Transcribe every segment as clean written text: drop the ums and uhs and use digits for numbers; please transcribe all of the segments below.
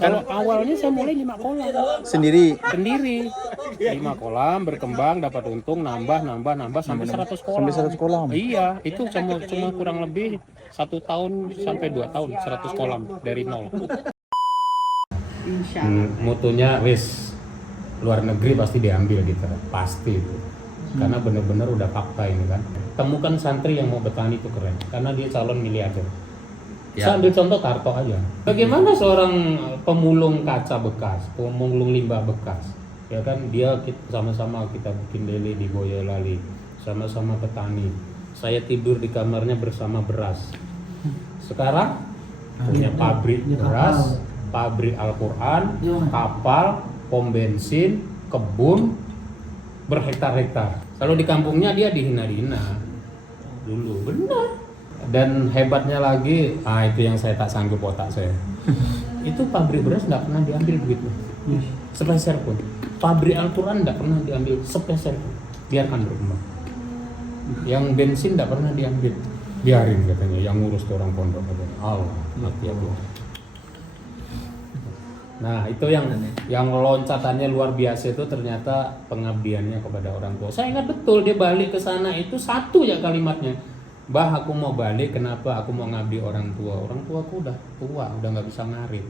Kalau awalnya saya mulai 5 kolam Sendiri. sendiri, 5 kolam berkembang, dapat untung, nambah sampai 100 kolam. Sampai 100 kolam. Iya, itu cuma kurang lebih 1 tahun sampai 2 tahun 100 kolam dari nol. Mutunya wis luar negeri pasti diambil gitu, pasti itu. Karena benar-benar udah fakta ini kan. Temukan santri yang mau bertani itu keren, karena dia calon miliarder. Saya ambil contoh Karto aja. Bagaimana seorang pemulung kaca bekas, pemulung limbah bekas, ya kan dia sama-sama kita bikin lele di Boyolali, sama-sama petani. Saya tidur di kamarnya bersama beras. Sekarang punya pabrik beras, pabrik Al-Quran, kapal, pom bensin, kebun, berhektar-hektar. Kalau di kampungnya dia dihina-hina dulu, benar. Dan hebatnya lagi, itu yang saya tak sanggup otak saya. Itu pabrik beras nggak pernah diambil begitu, sepeser pun. Pabrik Al-Quran nggak pernah diambil sepeser pun, biarkan berkembang. Yang bensin nggak pernah diambil, biarin katanya. Yang ngurus tuh orang pondok katanya. Allah, mati Allah. Nah itu yang loncatannya luar biasa itu ternyata pengabdiannya kepada orang tua. Saya ingat betul dia balik ke sana itu satu ya kalimatnya. Bah, aku mau balik, kenapa? Aku mau ngabdi orang tua. Orang tuaku udah tua, udah nggak bisa ngarit,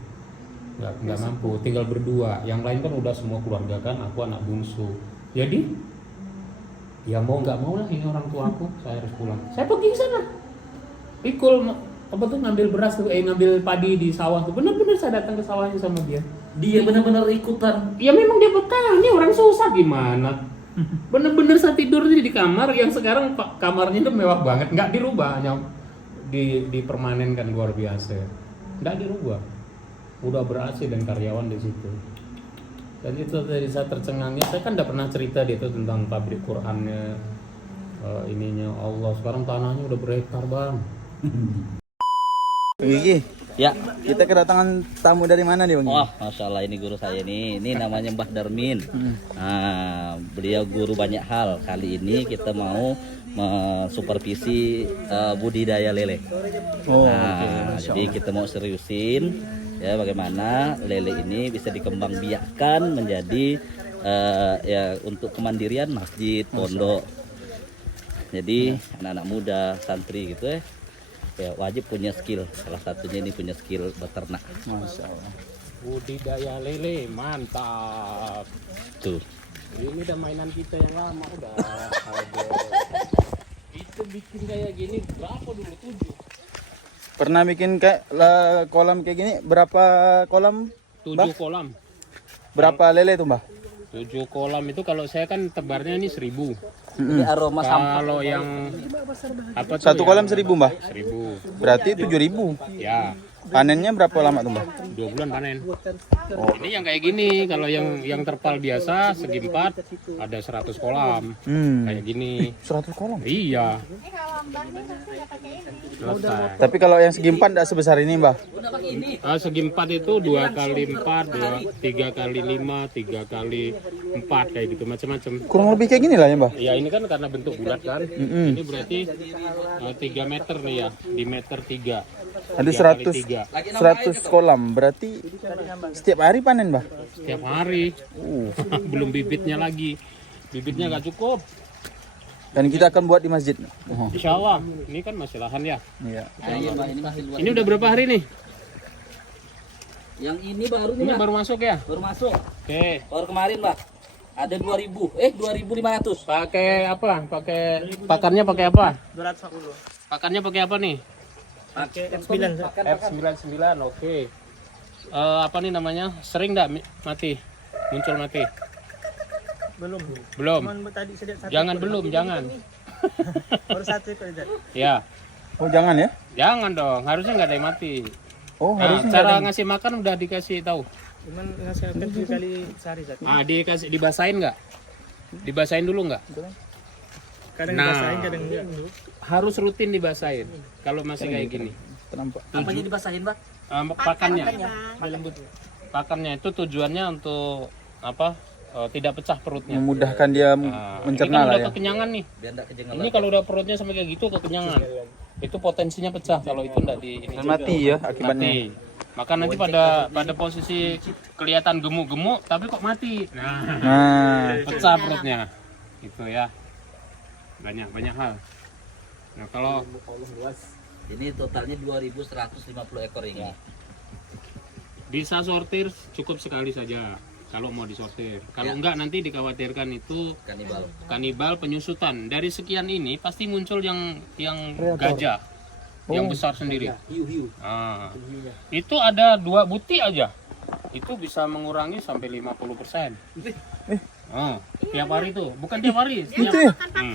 nggak mampu, tinggal berdua. Yang lain kan udah semua keluarga kan, aku anak bungsu. Jadi, ya mau nggak mau lah ini orang tuaku, saya harus pulang. Saya pergi ke sana, pikul apa tuh ngambil beras tuh, ngambil padi di sawah tuh. Bener-bener saya datang ke sawahnya sama dia. Dia benar-benar ikutan. Ya memang dia petani, orang susah gimana? Bener-bener saya tidur di kamar yang sekarang kamarnya itu mewah banget, nggak dirubah, hanya dipermanenkan luar biasa, nggak dirubah, udah ber-AC dan karyawan di situ. Dan itu dari saya tercengangnya, saya kan nggak pernah cerita dia itu tentang pabrik Qurannya, ininya Allah. Sekarang tanahnya udah berhektar bang. Gigi, Ya. kita kedatangan tamu dari mana nih Bang? Wah, masya Allah ini guru saya nih. Ini namanya Mbah Darmin. Nah, beliau guru banyak hal. Kali ini kita mau mensupervisi budidaya lele. Oh, Nah, jadi kita mau seriusin ya bagaimana lele ini bisa dikembangbiakkan menjadi ya untuk kemandirian masjid, pondok. Jadi anak-anak muda, santri gitu ya wajib punya skill. Salah satunya ini punya skill beternak. Masya Allah. Budidaya lele mantap. Tuh. Ini udah mainan kita yang lama udah. Itu bikin kayak gini berapa dulu? 7. Pernah bikin kayak kolam kayak gini? Berapa kolam? 7 kolam. Berapa lele tuh Mbah? 7 kolam itu kalau saya kan tebarnya ini 1000. Ini aroma sampah. Kalau yang apa tuh? Satu kolam 1000 Mbah? 1000. Berarti 7000. Ya, Panennya berapa lama tuh Mbah? 2 bulan panen. Ini yang kayak gini, kalau yang terpal biasa segi 4 ada 100 kolam. Kayak gini. 100 kolam? Iya. Selesai. Tapi kalau yang segi 4 enggak sebesar ini Mbah? Segi 4 itu 2 kali 4, 3 kali 5, 3 kali 4 kayak gitu macam-macam. Kurang lebih kayak gini lah ya Mbah? Ya ini kan karena bentuk bulat kan. Ini berarti 3 meter nih ya, di meter 3. Ada 100 kolam. Berarti setiap hari panen Mbah? Setiap hari. Belum bibitnya lagi. Bibitnya nggak cukup. Dan kita akan buat di masjid. Insya Allah. Ini kan masih lahan ya. Iya. Ini udah berapa hari nih? Yang ini baru nih, Ini Mbak. baru masuk ya? Baru masuk. Oke. Baru kemarin, Mbak. Ada 2500. Pakai apa? Pakai pakannya pakai apa? 240. Pakannya pakai apa nih? Pakai F9. F99. Oke. Apa nih namanya? Sering nggak mati? Muncul mati? Belum. Jangan belum, jangan. Baru satu itu aja. Ya. Oh jangan ya? Jangan dong, harusnya nggak ada yang mati. Oh Nah, harusnya. cara ngasih makan udah dikasih tahu. Cuman ngasih makan 7 kali sehari satu. Dikasih dibasahin nggak? Dibasahin dulu nggak? Kadang Nah. dibasahin, kadang enggak. Harus rutin dibasahin. Kalau masih kayak gini. Nampak. Apanya dibasahin, Mbak? Pakannya. Lembut. Pakannya itu tujuannya untuk apa? Tidak pecah perutnya. Memudahkan dia Nah, ini mencerna kan lah udah ya. kekenyangan nih. Biar enggak kejengal Ini kalau udah perutnya sampai kayak gitu kekenyangan. Itu potensinya pecah kalau itu enggak di ini. Dan mati ya akibatnya. Mati. Maka nanti pada posisi kelihatan gemuk-gemuk tapi kok mati. Nah, Pecah perutnya. Gitu ya. Banyak hal. Nah, kalau Ini totalnya 2.150 ekor ini. bisa sortir cukup sekali saja kalau mau disortir. Kalau enggak nanti dikhawatirkan itu kanibal penyusutan. Dari sekian ini pasti muncul yang gajah. Yang besar sendiri. Ah. Itu ada 2 buti aja. Itu bisa mengurangi sampai 50%. Tiap hari itu, bukan tiap hari.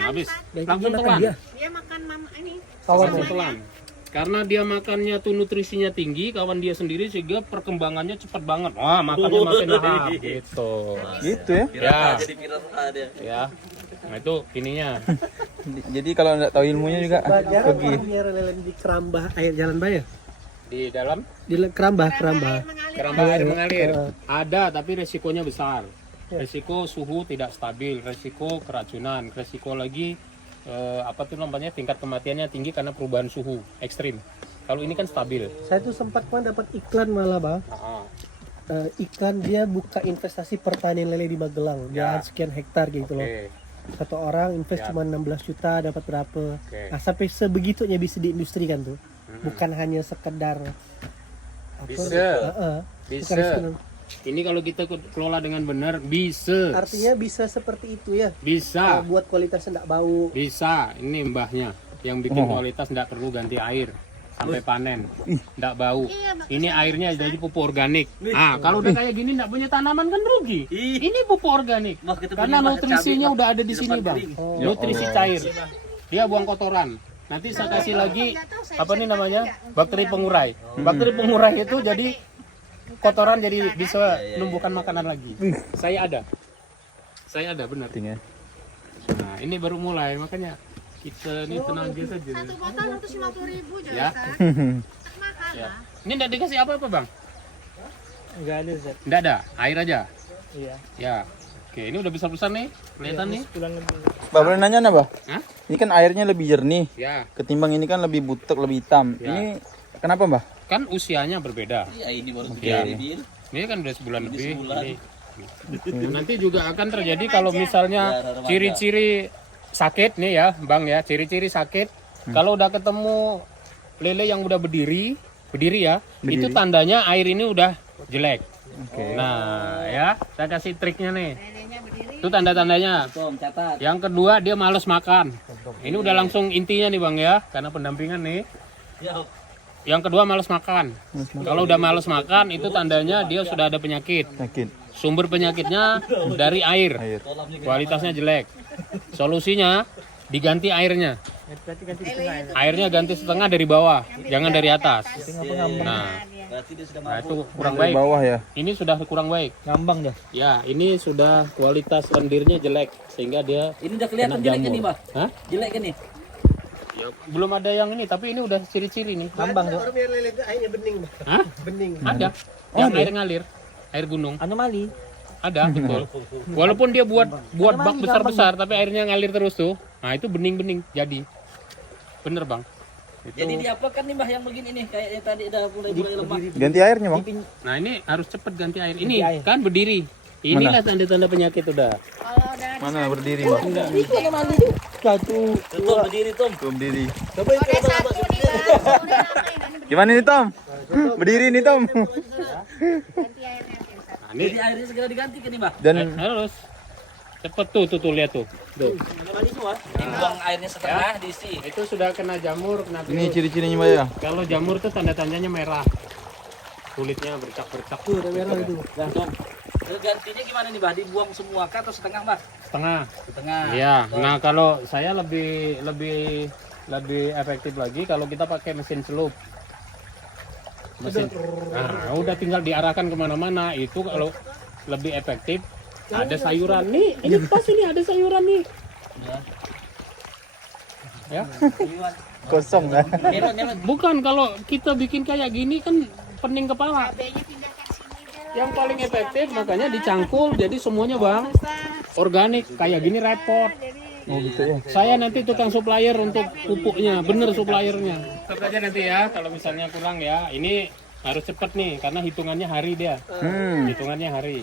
Habis langsung telan. Dia makan mama ini. Langsung telan. Karena dia makannya tuh nutrisinya tinggi, kawan dia sendiri sehingga perkembangannya cepat banget. Wah, makannya makin lahap gitu. gitu ya. Ya, Jadi viral dia. ya. Nah itu ininya. Jadi kalau nggak tahu ilmunya juga pergi. Biar lele di kerambah air jalan bayar. Di dalam Di kerambah. keramba air mengalir. Ada tapi resikonya besar. Resiko suhu tidak stabil, resiko keracunan, resiko lagi apa tuh namanya tingkat kematiannya tinggi karena perubahan suhu ekstrim. Kalau ini kan stabil. Saya tuh sempat dapat iklan malah bang. Iklan dia buka investasi pertanian lele di Magelang. Dia sekian hektar gitu loh. Satu orang invest cuma 16 juta dapat berapa. Nah, sampai sebegitunya bisa diindustrikan tuh. Bukan hanya sekedar apa, Bisa. bukan sekedar- Ini kalau kita kelola dengan benar bisa. Artinya bisa seperti itu ya. Bisa. Buat kualitasnya enggak bau. Bisa. Ini mbahnya yang bikin kualitas tidak perlu ganti air sampai panen. Tidak bau. Ini airnya jadi pupuk organik. Ah, kalau udah kayak gini tidak punya tanaman kan rugi. Ini pupuk organik. Karena nutrisinya udah ada di sini, Bang. Nutrisi cair. Dia buang kotoran. Nanti saya kasih lagi apa nih namanya? Bakteri pengurai. Bakteri pengurai itu jadi kotoran jadi bisa menumbuhkan makanan lagi. Saya ada benar. Nah ini baru mulai makanya kita ini tenang aja saja. Satu botol 150.000 Ya. Mahal Ya. lah. Ini tidak dikasih apa-apa bang? Enggak ada Zat. Tidak ada, air aja. Iya. Ya. Oke ini udah besar-besar nih, kelihatan nih. Bulan lebih. Bah, boleh nanya nah, Bah? Hah? Ini kan airnya lebih jernih. Ya. Ketimbang ini kan lebih butek, lebih hitam. Ya. Ini kenapa, Bah? Kan usianya berbeda. Ya ini baru Ya. Bil. Ini kan udah sebulan lebih. sebulan. Ini. Nanti juga akan terjadi kalau misalnya ciri-ciri sakit nih ya, Bang ya, ciri-ciri sakit. Kalau udah ketemu lele yang udah berdiri ya, itu tandanya air ini udah jelek. Nah, ya, saya kasih triknya nih. Lelenya berdiri. Itu tanda-tandanya. Tom catat. Yang kedua dia males makan. Ini udah langsung intinya nih Bang ya, karena pendampingan nih. Ya. Yang kedua males makan. Kalau udah males makan itu tandanya dia sudah ada penyakit. Sakit. Sumber penyakitnya dari air. Kualitasnya jelek. Solusinya diganti airnya. Berarti ganti setengah ya. Airnya ganti setengah dari bawah, jangan dari atas. Nah, Berarti dia sudah nah itu kurang Dari baik. bawah ya. Ini sudah kurang baik. Ngambang dah. Ya, ini sudah kualitas lendirnya jelek sehingga dia Ini udah kelihatan kena jelek kan jamur. nih, Bah? Hah? Jelek kan nih? Ya, belum ada yang ini, tapi ini udah ciri-ciri nih. Ngambang tuh. Biar lele itu airnya bening. Hah? Bening. Ada. Yang air ngalir, air gunung. Anomali. Ada, betul. Walaupun dia buat bak besar-besar, tapi airnya ngalir terus tuh. Nah, itu bening-bening jadi. Bener, Bang. Itu. Jadi diapakan nih, Bah, yang begini nih? Kayak yang tadi udah mulai lemah. Ganti airnya, Bang. Nah, ini harus cepet ganti air. Ini kan berdiri. Inilah tanda-tanda penyakit udah. Kalau udah Mana berdiri, Bang? Satu. Tom berdiri, Tom. Tuh berdiri. udah satu nih bang, udah lama ini. Gimana nih, Tom? Berdiri nih, Tom. Ganti airnya biasa. Nah, ini Jadi airnya segera diganti kan nih, Bah? Dan harus cepet tuh lihat tuh. Tuh. Dibuang airnya setengah, diisi. Itu sudah kena jamur, kena ini virus. ciri-cirinya, Mbak ya. Kalau jamur tuh tanda-tandanya merah. Kulitnya bercak-bercak. Tuh udah merah itu. Nah, Tom. Terus gantinya gimana nih, Bah? Dibuang semua kah atau setengah, Bah? Setengah. Setengah. Iya. Nah, kalau saya lebih efektif lagi kalau kita pakai mesin celup. Mesin. Nah, udah tinggal diarahkan kemana-mana. Itu kalau lebih efektif. Ada sayuran nih. Ini pas ini ada sayuran nih. Ya. Kosong kan? Melon. Bukan kalau kita bikin kayak gini kan pening kepala. Cabenya pindahkan sini aja lah. Yang paling efektif makanya dicangkul jadi semuanya bang organik kayak gini repot. Oh gitu ya. Saya nanti tukang supplier untuk pupuknya, bener suppliernya. Tetap aja nanti ya kalau misalnya kurang ya. Ini harus cepat nih karena hitungannya hari dia. Hitungannya hari.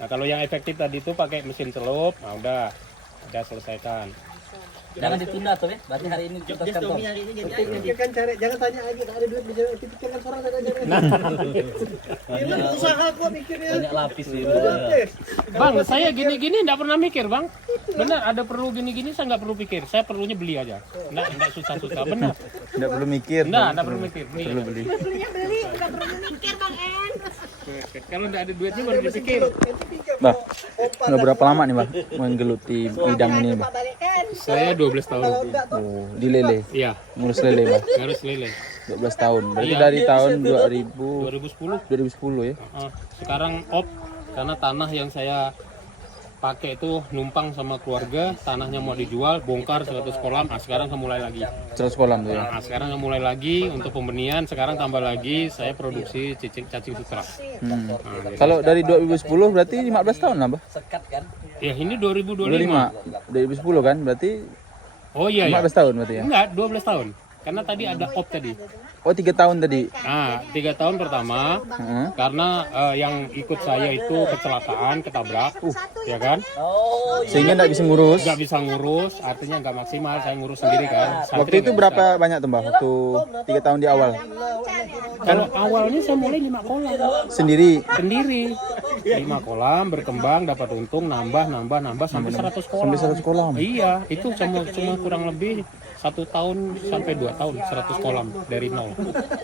Nah, kalau yang efektif tadi itu pakai mesin celup, nah udah selesaikan. Jangan ditunda tuh ya. Berarti hari ini tuntas kantor. Pikirkan cari, jangan tanya lagi ada duit pikirkan seorang saja. Ini usaha gua mikirnya. Banyak lapis itu. Bang, saya gini-gini enggak pernah mikir, Bang. Benar, ada perlu gini-gini saya nggak perlu pikir. Saya perlunya beli aja. Enggak susah-susah, benar. Nggak perlu mikir. Enggak perlu mikir. Beli. Perlu beli. Belinya beli, nggak perlu mikir Bang En. Kalau enggak ada duitnya baru dipikir. Bah, udah berapa lama nih Bah menggeluti bidang ini Bah? Saya 12 tahun. Oh, di lele. Iya, Ngurus lele Bah. harus lele. 12 tahun. Berarti Iya. dari tahun 2000 2010. 2010 ya. Sekarang op karena tanah yang saya pakai itu numpang sama keluarga, tanahnya mau dijual, bongkar 100 kolam. Nah, sekarang saya mulai lagi. 100 kolam tuh ya. Nah, sekarang saya mulai lagi untuk pembenihan. Sekarang tambah lagi saya produksi cacing sutra. Hmm. Kalau dari 2010 berarti 15 tahun lah Bah. Sekat kan? Ya ini 2025. 25. 2010 kan berarti Oh iya ya. 15 tahun berarti ya. Enggak, 12 tahun. Karena tadi ada op tadi. Oh 3 tahun tadi. Nah, 3 tahun pertama Heeh. karena yang ikut saya itu kecelakaan, ketabrak, ya kan? Oh, Sehingga nggak bisa ngurus. Nggak bisa ngurus, artinya nggak maksimal. Saya ngurus sendiri kan. Santri Waktu itu nggak berapa banyak tuh Mbak? Waktu 3 tahun di awal bisa. Kalau awalnya saya mulai 5 kolam sendiri. sendiri, 5 kolam berkembang, dapat untung, nambah sampai 100 kolam. Sampai 100 kolam. Iya, itu cuma kurang lebih 1 tahun sampai 2 tahun 100 kolam dari nol.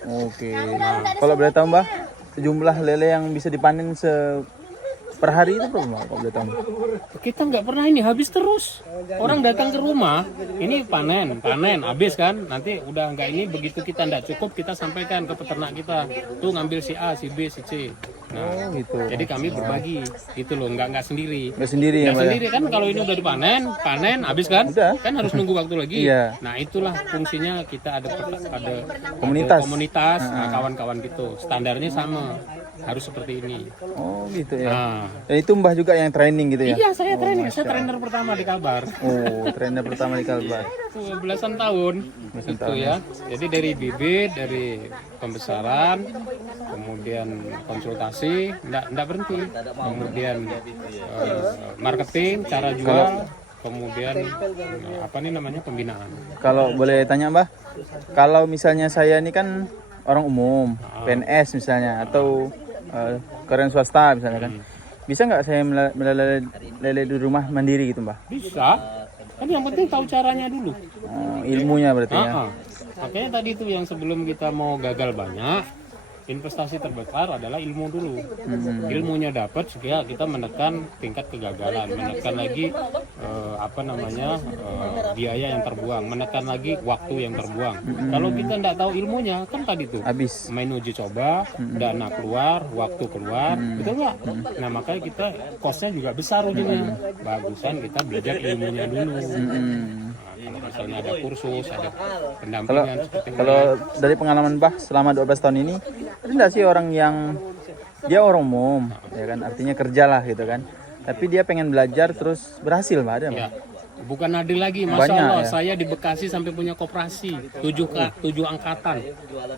Oke. Nah, kalau boleh tahu Mbak, jumlah lele yang bisa dipanen per hari itu berapa Mbak? Kalau boleh tahu. Kita nggak pernah ini habis terus. Orang datang ke rumah, ini panen, habis kan. Nanti udah nggak ini begitu kita nggak cukup kita sampaikan ke peternak kita. Tuh ngambil si A, si B, si C. Nah, gitu. jadi kami berbagi, gitu loh, nggak sendiri. Nggak sendiri ya Nggak Mbak? Ya? sendiri kan kalau ini udah panen, habis kan? Udah. Kan harus nunggu waktu lagi. Iya. Nah itulah fungsinya kita ada Komunitas. komunitas, nah, kawan-kawan gitu. Standarnya sama, harus seperti ini. Oh gitu ya. Nah, Dan itu Mbah juga yang training gitu ya? iya saya training, saya trainer pertama di Kalbar. Oh, trainer pertama di Kalbar. Belasan tahun itu ya. Jadi dari bibit, dari pembesaran, kemudian konsultasi, enggak berhenti. Kemudian marketing, cara jual, kemudian apa nih namanya pembinaan. Kalau boleh tanya Mbah, kalau misalnya saya ini kan orang umum, PNS misalnya, atau karyawan swasta misalnya kan, bisa nggak saya meleleh lele di rumah mandiri gitu Mbah? Bisa. Kan yang penting tahu caranya dulu. Oh, ilmunya berarti ya? Makanya tadi itu yang sebelum kita mau gagal banyak, investasi terbesar adalah ilmu dulu. Ilmunya dapat sehingga kita menekan tingkat kegagalan, menekan lagi biaya yang terbuang, menekan lagi waktu yang terbuang. Kalau kita tidak tahu ilmunya, kan tadi tuh Habis. main uji coba, dana keluar, waktu keluar, betul nggak? Nah makanya kita costnya juga besar ujungnya. Bagusan kita belajar ilmunya dulu. Nah, kalau misalnya ada kursus, ada pendampingan seperti ini. Kalau dari pengalaman Mbah selama 12 tahun ini, ada nggak sih orang yang dia orang umum, ya kan, artinya kerja lah gitu kan, tapi dia pengen belajar terus berhasil Mbah, ada Mbah? Ya, bukan adil lagi, Masya Banyak, Allah, ya? saya di Bekasi sampai punya koperasi 7 angkatan.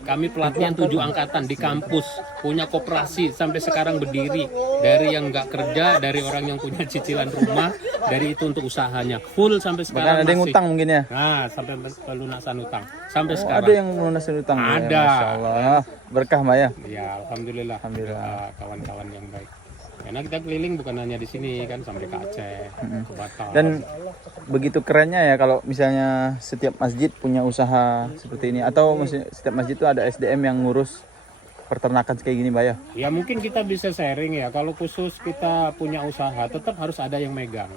Kami pelatihan 7 angkatan di kampus, punya koperasi sampai sekarang berdiri. Dari yang nggak kerja, dari orang yang punya cicilan rumah, dari itu untuk usahanya full sampai sekarang. Bahkan ada yang masih. ngutang mungkin ya? Nah, sampai pelunasan utang sampai Oh, sekarang. ada yang melunasin utang? Ya, Ada. Masya Allah, berkah Mbah ya? Ya, alhamdulillah. Alhamdulillah. Kawan-kawan yang baik. Karena kita keliling bukan hanya di sini kan, sampai ke Aceh, ke Batam. Dan begitu kerennya ya kalau misalnya setiap masjid punya usaha seperti ini, atau setiap masjid itu ada SDM yang ngurus peternakan kayak gini Mbak ya? Ya mungkin kita bisa sharing ya. Kalau khusus kita punya usaha, tetap harus ada yang megang.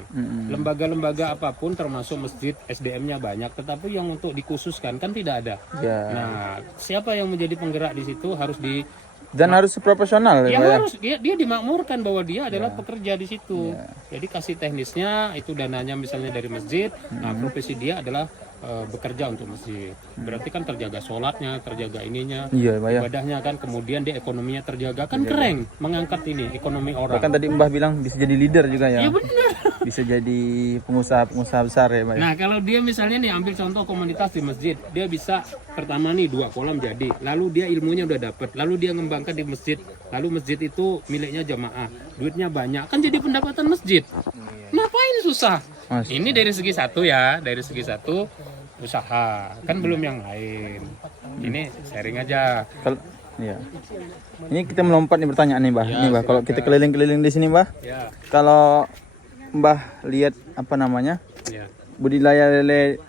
Lembaga-lembaga apapun termasuk masjid, SDM-nya banyak, tetapi yang untuk dikhususkan kan tidak ada. Ya. Nah, siapa yang menjadi penggerak di situ harus Dan harus profesional ya ya Mbak ya? harus dia dimakmurkan bahwa dia adalah pekerja di situ. Jadi kasih teknisnya itu dananya misalnya dari masjid. Nah, profesi dia adalah bekerja untuk masjid. Berarti kan terjaga sholatnya, terjaga ininya, Iya, Mbah ya. ibadahnya kan, kemudian dia ekonominya terjaga kan, keren mengangkat ini ekonomi orang. Bahkan tadi Mbah bilang bisa jadi leader juga ya. Iya benar. Bisa jadi pengusaha besar ya, Mbah ya. Nah kalau dia misalnya nih ambil contoh komunitas di masjid, dia bisa pertama nih 2 kolam jadi, lalu dia ilmunya udah dapet, lalu dia ngembangkan di masjid, lalu masjid itu miliknya jamaah, duitnya banyak, kan jadi pendapatan masjid. Ngapain susah? Mas. Ini dari segi satu ya, dari segi satu usaha, kan belum yang lain. Ini sharing aja. Kalau iya. Ini kita melompat nih pertanyaan nih, Mbah. Ini, Mbah, kalau kita keliling-keliling di sini, Mbah. Ya, Kalau Mbah lihat apa namanya? ya. Budidaya lele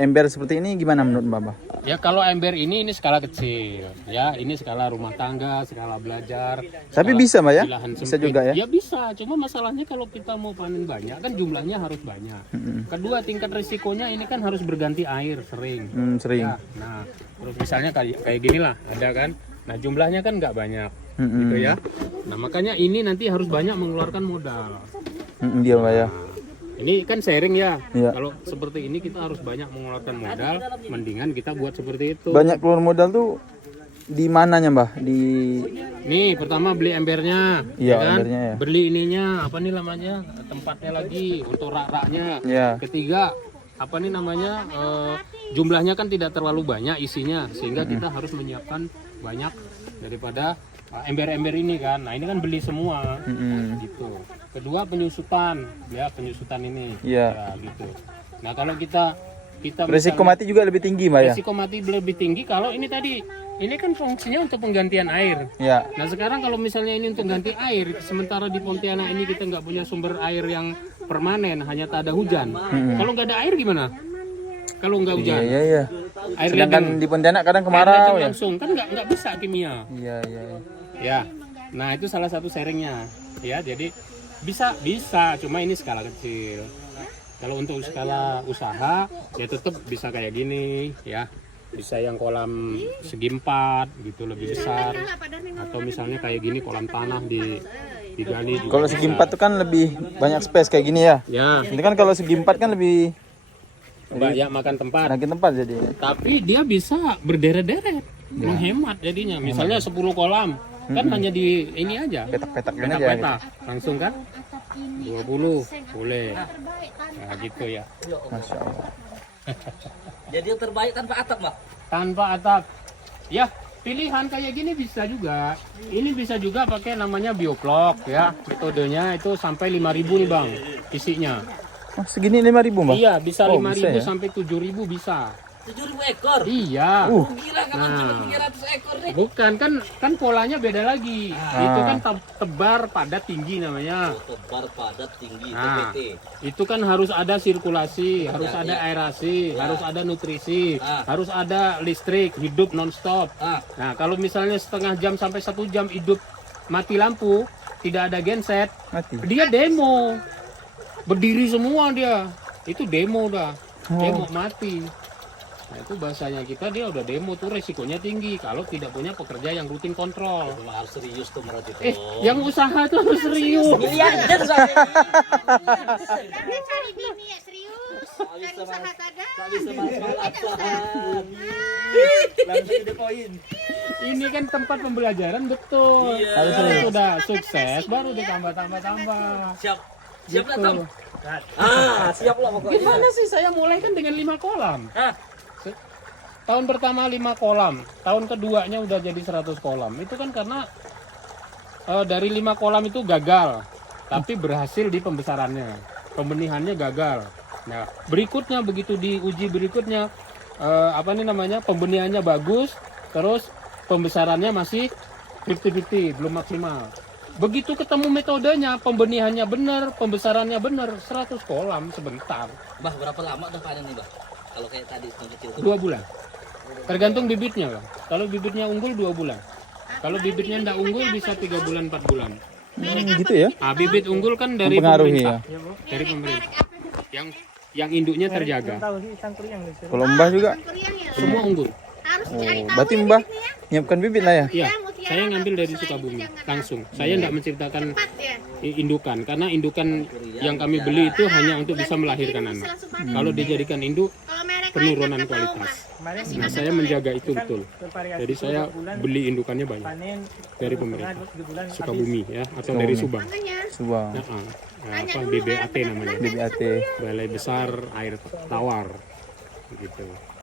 ember seperti ini gimana menurut Mbah? Ya kalau ember ini skala kecil, ya ini skala rumah tangga, skala belajar. Tapi skala bisa, Mbah ya? di lahan Bisa sempit. juga ya? Ya bisa, cuma masalahnya kalau kita mau panen banyak kan jumlahnya harus banyak. Kedua tingkat risikonya ini kan harus berganti air sering. Sering. Ya, nah terus misalnya kayak gini lah, ada kan. Nah jumlahnya kan nggak banyak, gitu ya. Nah makanya ini nanti harus banyak mengeluarkan modal. Dia, Mbah ya. Ini kan sharing ya. Iya. Kalau seperti ini kita harus banyak mengeluarkan modal, mendingan kita buat seperti itu. Banyak keluar modal tuh di mananya, Mbah? Di Nih, pertama beli embernya, Iya, kan? embernya ya. Beli ininya, apa nih namanya? Tempatnya lagi untuk rak-raknya. ya. Ketiga, apa nih namanya? Jumlahnya kan tidak terlalu banyak isinya, sehingga kita harus menyiapkan banyak daripada ember-ember ini kan. Nah, ini kan beli semua. Gitu. Kedua, penyusutan, ya penyusutan ini. Iya. Ya, gitu. Nah, kalau kita Resiko mati juga lebih tinggi, Mbah ya? resiko mati lebih tinggi kalau ini tadi. Ini kan fungsinya untuk penggantian air. Ya. Nah sekarang kalau misalnya ini untuk ganti air, sementara di Pontianak ini kita nggak punya sumber air yang permanen, hanya tak ada hujan. Kalau nggak ada air gimana? Kalau nggak hujan, Iya, iya. air Sedangkan di Pontianak kadang air kemarau ya. langsung kan nggak bisa kimia. Iya, iya. Ya, nah itu salah satu sharingnya. Ya, jadi bisa, cuma ini skala kecil. Kalau untuk skala usaha, ya tetap bisa kayak gini, ya. Bisa yang kolam segi 4 gitu lebih besar, atau misalnya kayak gini kolam tanah digali juga Kalau segi 4 tuh kan lebih banyak space kayak gini ya. ya Ini kan kalau segi 4 kan lebih banyak makan tempat, sedikit tempat jadi. tapi dia bisa berderet-deret, menghemat jadinya. Misalnya 10 kolam kan hanya di ini aja, Petak-petak gini aja. Gitu. petak-petak langsung kan 20 boleh. Nah gitu ya, Masya Allah. Jadi yang terbaik tanpa atap, Mbak. tanpa atap. Ya, pilihan kayak gini bisa juga. Ini bisa juga pakai namanya bioclock ya. Metodenya itu sampai 5.000 nih Bang isinya. Oh, segini 5.000, Mbak? Iya, bisa Oh, 5.000 bisa ya? sampai 7.000 bisa. 7.000 ekor. Iya. Gila kan Nah. 300 ekor nih. Bukan kan polanya beda lagi. Itu kan tebar padat tinggi namanya. Tebar padat tinggi Nah, TPT. itu kan harus ada sirkulasi, harus ada aerasi, harus ada nutrisi, harus ada listrik, hidup nonstop. Ah. Nah, kalau misalnya setengah jam sampai 1 jam hidup mati lampu, tidak ada genset, Mati. dia demo. Berdiri semua dia. Itu demo dah. Demo mati. Nah, itu bahasanya kita dia udah demo tuh resikonya tinggi kalau tidak punya pekerja yang rutin kontrol. Memang harus serius tuh menurut itu. Yang usaha tuh harus serius. Miliarder soalnya. Jangan cari bini ya serius. Cari usaha saja. Tak bisa masuk apaan. Langsung di poin. Ini kan tempat pembelajaran betul. Iya. Kalau sudah sukses baru ditambah-tambah. Siap. Siap lah, Gitu. Tom. Siap lah pokoknya. Gimana sih saya mulai kan dengan 5 kolam. Hah? Tahun pertama 5 kolam, tahun keduanya udah jadi 100 kolam. Itu kan karena dari 5 kolam itu gagal, tapi berhasil di pembesarannya. Pembenihannya gagal. Nah, berikutnya begitu diuji berikutnya pembenihannya bagus, terus pembesarannya masih 50-50, belum maksimal. Begitu ketemu metodenya, pembenihannya benar, pembesarannya benar, 100 kolam sebentar. Bah, berapa lama udah panen nih, Bah? Kalau kayak tadi yang kecil tuh. 2 bulan. Tergantung bibitnya, Bang. Kalau bibitnya unggul 2 bulan. Kalau bibitnya enggak unggul bisa 3 bulan 4 bulan. Gitu ya? Ah, bibit unggul kan dari Mempengaruhi pemerintah. Dari pemerintah. Yang induknya terjaga. Kalau Mbah juga? Kuriang ya. Semua unggul. Harus Oh, cari tahu. berarti Mbah nyiapkan bibit lah ya? Iya. Saya ngambil dari Sukabumi langsung. Saya enggak menciptakan Cepat ya. indukan karena indukan yang kami beli itu hanya untuk bisa melahirkan anak. Kalau dijadikan induk Kalau merek penurunan kualitas. Nah, saya menjaga itu betul. Jadi saya beli indukannya banyak dari pemerintah Sukabumi ya, atau dari Subang. Subang. Apa BBAT namanya. BBAT. Balai Besar Air Tawar gitu.